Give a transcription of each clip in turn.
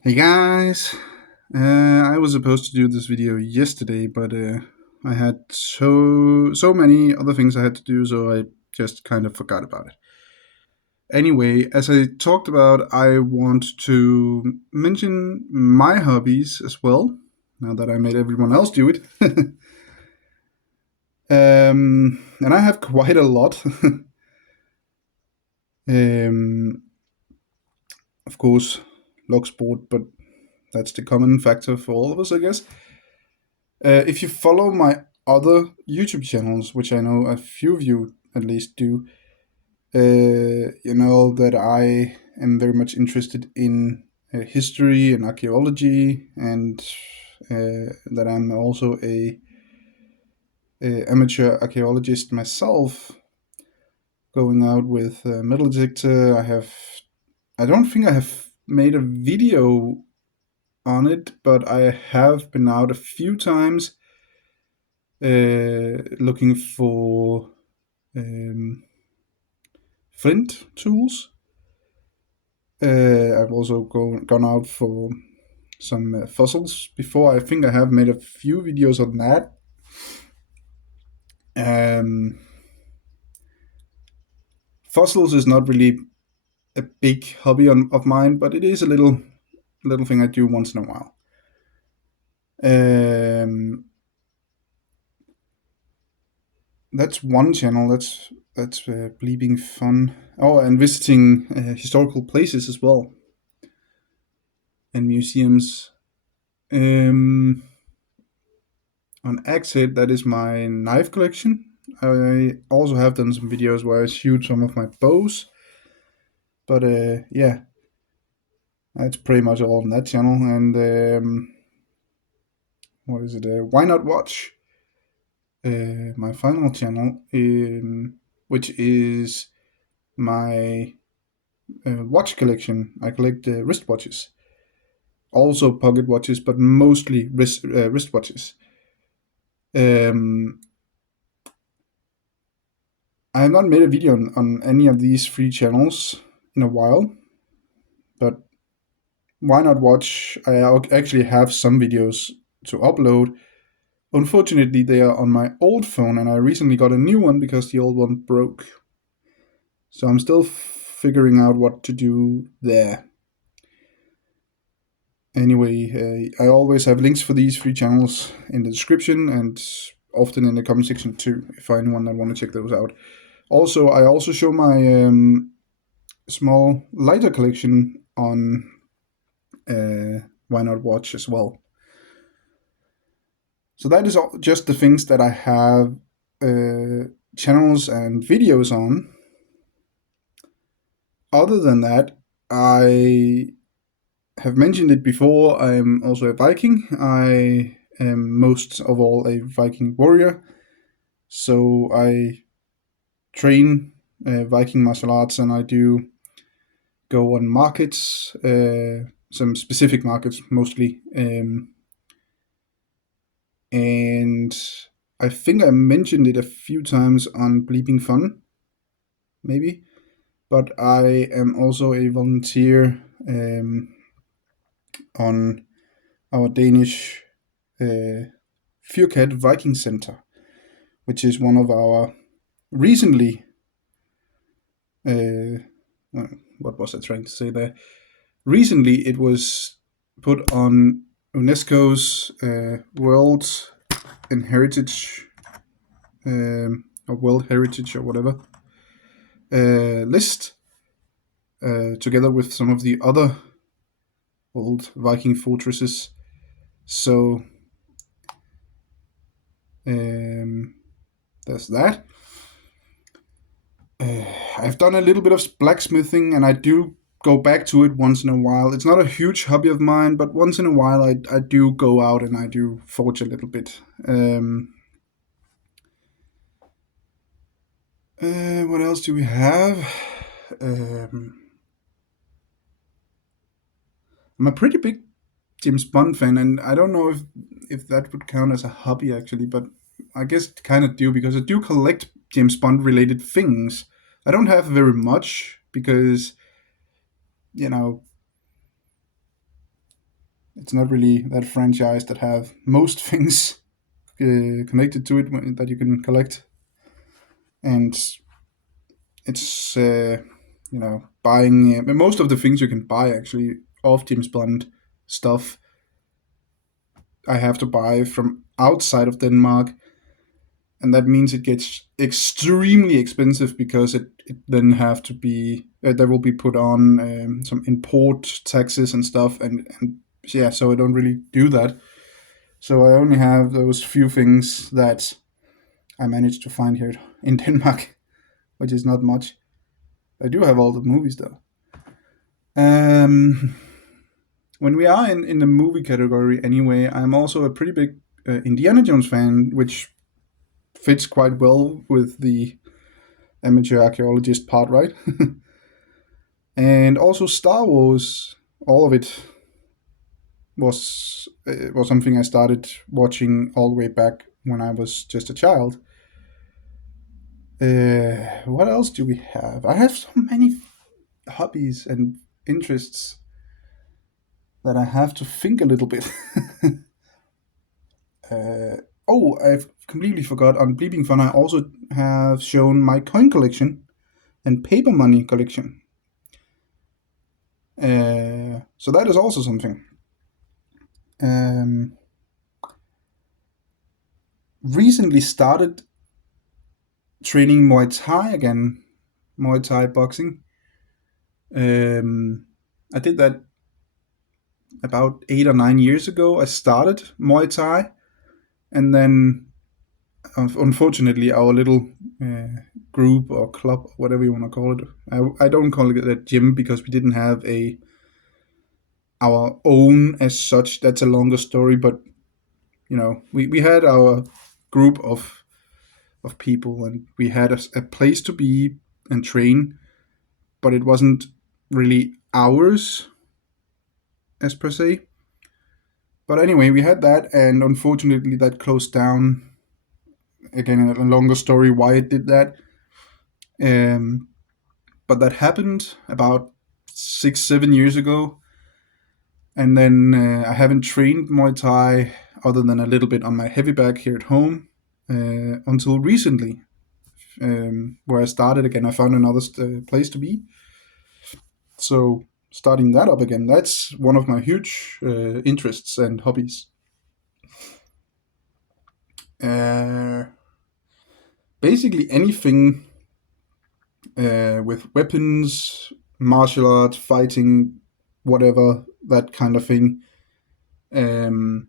Hey guys, I was supposed to do this video yesterday, but I had so many other things I had to do, so I just kind of forgot about it. Anyway, as I talked about, I want to mention my hobbies as well. Now that I made everyone else do it, and I have quite a lot. um, of course, log sport, but that's the common factor for all of us, I guess. If you follow my other YouTube channels, which I know a few of you at least do, you know that I am very much interested in history and archaeology, and that I'm also a amateur archaeologist myself, going out with a metal detector. I don't think I have made a video on it, but I have been out a few times looking for flint tools. I've also gone out for some fossils before. I think I have made a few videos on that. Um, Fossils is not really a big hobby of mine, but it is a little thing I do once in a while. Um, that's one channel. That's bleeping fun. Oh, and visiting historical places as well and museums. Um, on Exit, that is my knife collection. I also have done some videos where I shoot some of my bows, but yeah, that's pretty much all on that channel. And what is it? Why not watch? My final channel, which is my watch collection. I collect wristwatches, also pocket watches, but mostly wristwatches. Um, I have not made a video on any of these three channels in a while, but why not watch? I actually have some videos to upload. Unfortunately, they are on my old phone, and I recently got a new one because the old one broke. So I'm still figuring out what to do there. Anyway, I always have links for these three channels in the description and often in the comment section too, if anyone that want to check those out. Also, I also show my small lighter collection on Why Not Watch as well. So that is all, just the things that I have channels and videos on. Other than that, I have mentioned it before. I'm also a Viking. I am most of all a Viking warrior. So I train Viking martial arts, and I do go on markets, some specific markets mostly. And I think I mentioned it a few times on Bleeping Fun, maybe. But I am also a volunteer on our Danish Fyrkat Viking Center, which is one of our recently. Uh, what was I trying to say there? Recently, it was put on UNESCO's World and Heritage or World Heritage or whatever list, together with some of the other old Viking fortresses. So there's that. I've done a little bit of blacksmithing, and I do go back to it once in a while. It's not a huge hobby of mine, but once in a while I do go out and I do forge a little bit. What else do we have? Um, I'm a pretty big James Bond fan, and I don't know if that would count as a hobby actually, but I guess it kind of do because I do collect James Bond related things. I don't have very much because you know It's not really that franchise that have most things connected to it that you can collect, and it's buying most of the things you can buy actually of James Bond stuff. I have to buy from outside of Denmark, and that means it gets extremely expensive because it then have to be there will be put on some import taxes and stuff, and yeah, so I don't really do that. So I only have those few things that I managed to find here in Denmark, which is not much. I do have all the movies though. Um, when we are in the movie category anyway, I'm also a pretty big Indiana Jones fan, which fits quite well with the amateur archaeologist part, right? And also Star Wars, all of it was something I started watching all the way back when I was just a child. What else do we have? I have so many hobbies and interests that I have to think a little bit. uh, oh, I've completely forgot. On Bleeping Fun, I also have shown my coin collection and paper money collection. So that is also something. Um, Recently started training Muay Thai again, Muay Thai boxing. I did that about 8 or 9 years ago. I started Muay Thai, and then unfortunately, our little group or club, whatever you want to call it, I don't call it a gym because we didn't have a our own as such. That's a longer story, but we had our group of people, and we had a place to be and train, but it wasn't really ours as per se. But anyway, we had that, and unfortunately, that closed down. Again, a longer story why it did that. Um, but that happened about 6, 7 years ago, and then I haven't trained Muay Thai other than a little bit on my heavy bag here at home until recently, where I started again. I found another place to be, so starting that up again. That's one of my huge interests and hobbies. Uh, Basically anything with weapons, martial arts, fighting, whatever that kind of thing. Um,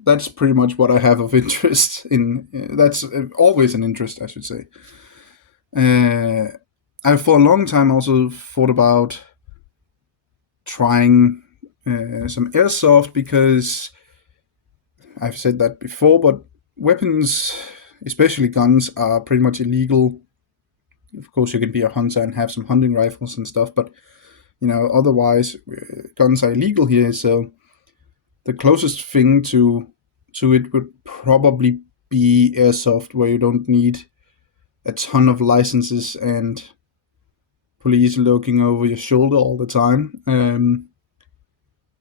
that's pretty much what I have of interest in. That's always an interest, I should say. Uh, I for a long time also thought about trying some airsoft because I've said that before, but weapons, especially guns, are pretty much illegal. Of course, you can be a hunter and have some hunting rifles and stuff, but otherwise, guns are illegal here. So the closest thing to it would probably be airsoft, where you don't need a ton of licenses and police looking over your shoulder all the time.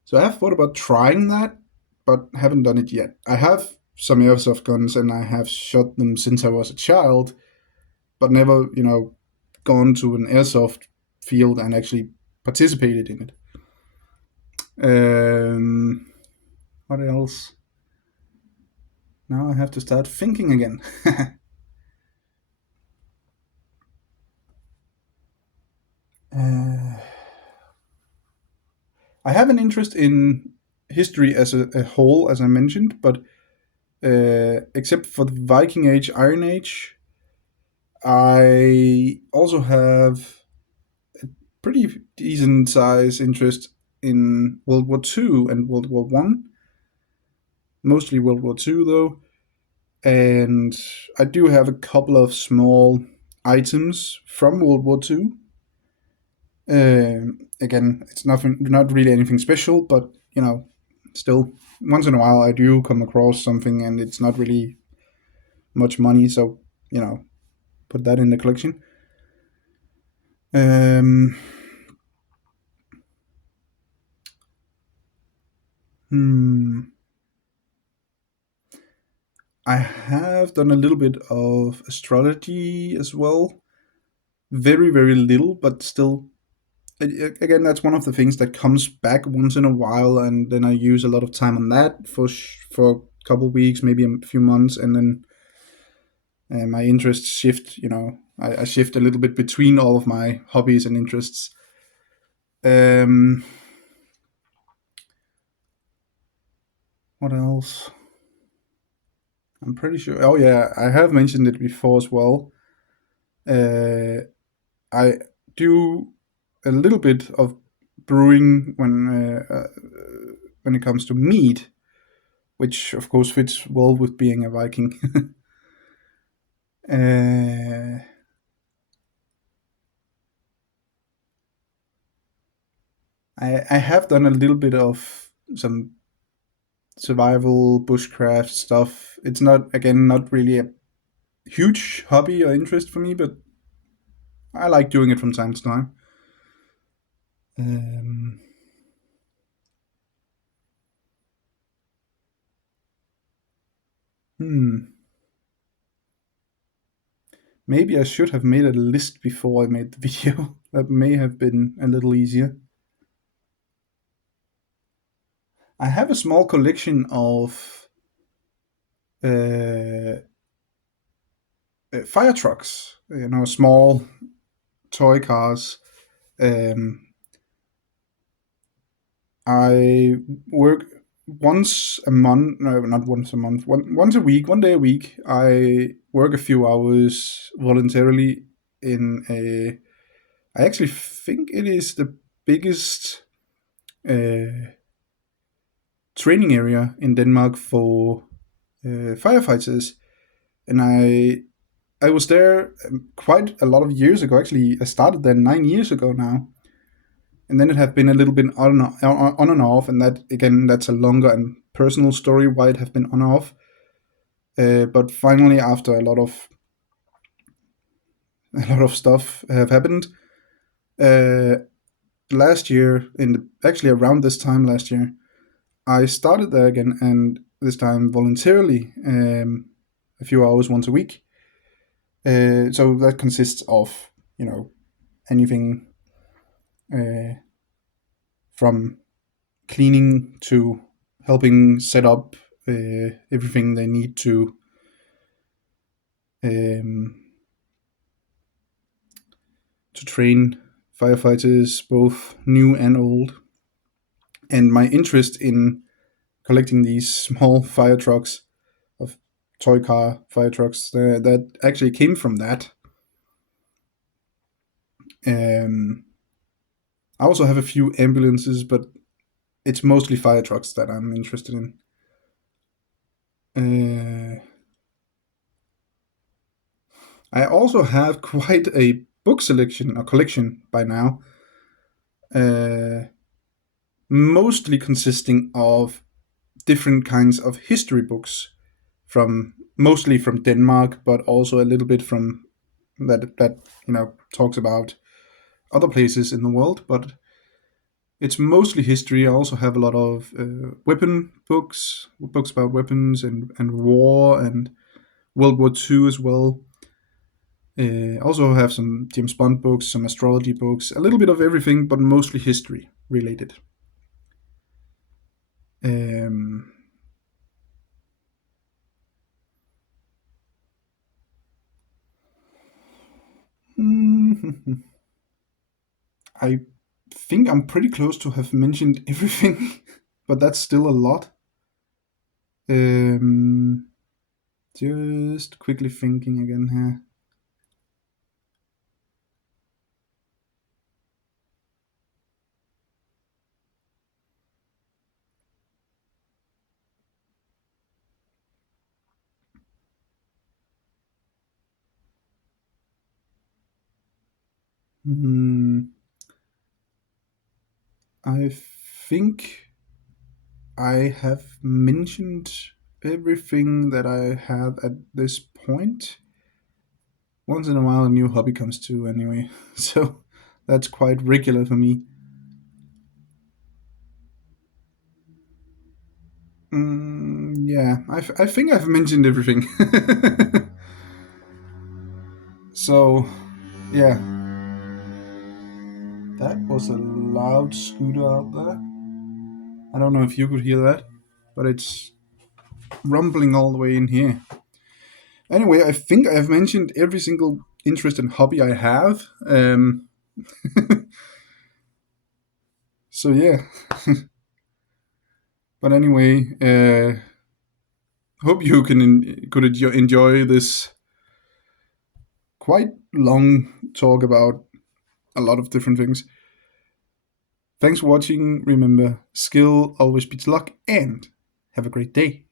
So I have thought about trying that, but haven't done it yet. I have some airsoft guns and I have shot them since I was a child, but never, gone to an airsoft field and actually participated in it. What else? Now I have to start thinking again. uh, I have an interest in history as a whole, as I mentioned, but except for the Viking Age, Iron Age, I also have pretty decent size interest in World War II and World War One. Mostly World War II though, and I do have a couple of small items from World War Two. Again, it's not really anything special, but still, once in a while I do come across something, and it's not really much money, so put that in the collection. Um, Hmm. I have done a little bit of astrology as well. Very, very little, but still. Again, that's one of the things that comes back once in a while, and then I use a lot of time on that for a couple of weeks, maybe a few months, and then my interests shift. I shift a little bit between all of my hobbies and interests. Um, what else? I'm pretty sure. Oh yeah, I have mentioned it before as well. Uh, I do a little bit of brewing when it comes to mead, which of course fits well with being a Viking. uh, I have done a little bit of some survival bushcraft stuff. It's not, again, not really a huge hobby or interest for me, but I like doing it from time to time. Um, hmm. Maybe I should have made a list before I made the video. That may have been a little easier. I have a small collection of uh, fire trucks, small toy cars. Um, I work once a month, no, not once a month, once a week, 1 day a week. I work a few hours voluntarily in I actually think it is the biggest uh, training area in Denmark for firefighters, and I was there quite a lot of years ago. Actually, I started there 9 years ago now, and then it have been a little bit on and off. And that, again, that's a longer and personal story why it have been on and off. But finally, after a lot of stuff have happened, uh, last year, actually around this time last year, I started there again, and this time voluntarily, a few hours once a week. So that consists of, anything uh, from cleaning to helping set up everything they need um, to train firefighters, both new and old. And my interest in collecting these small fire trucks, of toy car fire trucks, that actually came from that. Um, I also have a few ambulances, but it's mostly fire trucks that I'm interested in. Uh, I also have quite a book selection or collection by now, uh, mostly consisting of different kinds of history books, from mostly from Denmark, but also a little bit from that talks about other places in the world. But it's mostly history. I also have a lot of weapon books about weapons and war and World War II as well. Also have some James Bond books, some astrology books, a little bit of everything, but mostly history related. Um, I think I'm pretty close to have mentioned everything, but that's still a lot. Um, just quickly thinking again here. Hmm, I think I have mentioned everything that I have at this point. Once in a while, a new hobby comes to anyway, so that's quite regular for me. Yeah, I think I've mentioned everything. So, yeah, that was a loud scooter out there. I don't know if you could hear that, but it's rumbling all the way in here. Anyway, I think I have mentioned every single interest and hobby I have. So yeah, but anyway, hope you could enjoy this quite long talk about a lot of different things. Thanks for watching. Remember, skill always beats luck, and have a great day.